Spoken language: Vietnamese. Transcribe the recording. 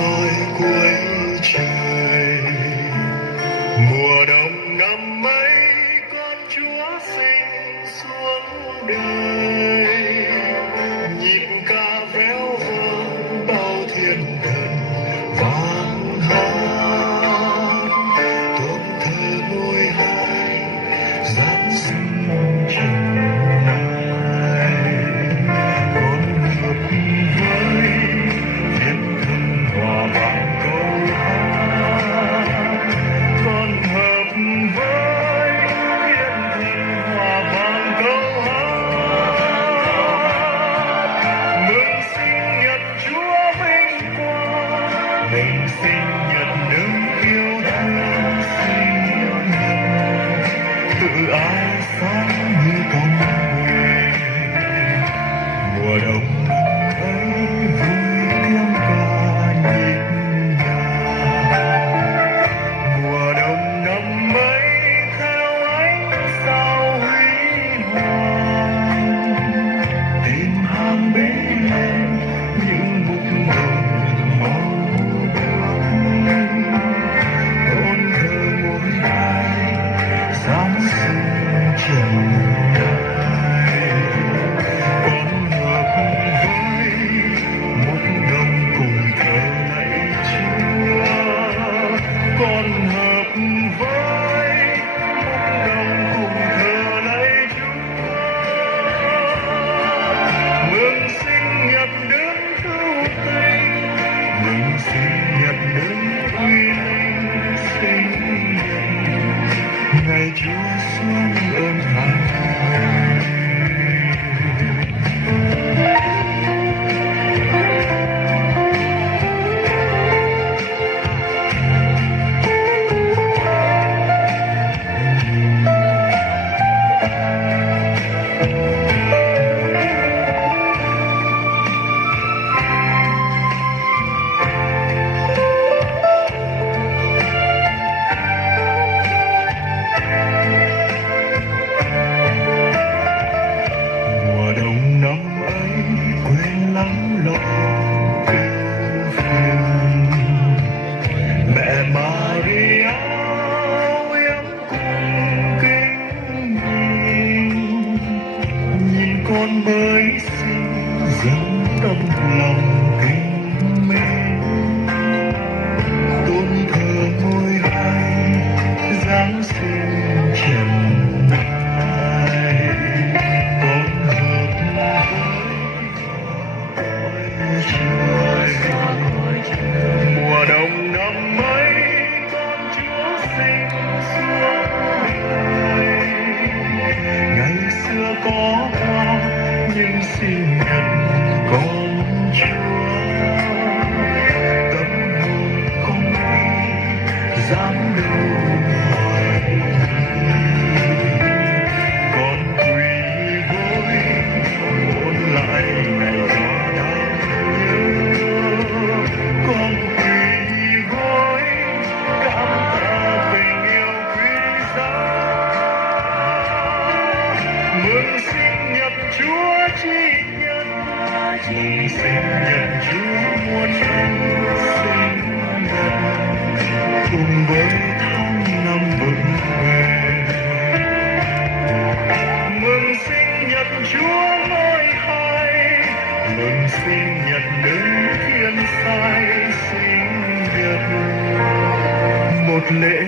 soi cuối trời. Mùa đông năm ấy con Chúa sinh xuống đời, nhịp ca véo von bao thiên thần vang hát, tôn thờ nuôi hai giáng sinh trần ai. Con hợp với thiên thần hòa vang câu hát, con hợp với thiên thần hòa vang câu hát. Mừng sinh nhật Chúa vinh quang, mừng sinh nhật đấng yêu thương sinh nhật, tự ái sáng như con người. Mùa đông năm ấy vui tiếng ca nhịp nhàng, mùa đông năm ấy theo ánh sao huy hoàng, tìm hàng bế lên những bụng hồng màu đen, tôn thờ mỗi ngày giáng sinh trần ai. Con hợp với một đồng cùng thờ lạy Chúa, con hợp với một đồng cùng thờ lạy Chúa. Mừng sinh nhật đấng cứu tinh, mừng sinh nhật đấng uy linh sinh nhật, ngày Chúa xuống ơn hàng ngày. Mùa đông năm ấy quên lắm lo ưu phiền, mẹ Maria em cùng kính nhìn con mới sinh dâng tâm lòng kính mến, tôn thờ ngôi hai giáng sinh trần ai. Con hợp với trời, mùa đông năm ấy con Chúa sinh xuống đời. Ngày xưa có hoa nhưng sinh nhật con Chúa, tâm hồn không quy dám đâu hoài. Con quỳ gối ôn lại ngày gió đang nhớ, con quỳ gối cảm tạ tình yêu quý giá. Mừng sinh nhật Chúa chi nhân, mừng sinh nhật Chúa muôn ân sinh nhật, cùng với tháng năm vững bền. Mừng sinh nhật Chúa ngôi hai, mừng sinh nhật đấng thiên sai sinh nhật, một lễ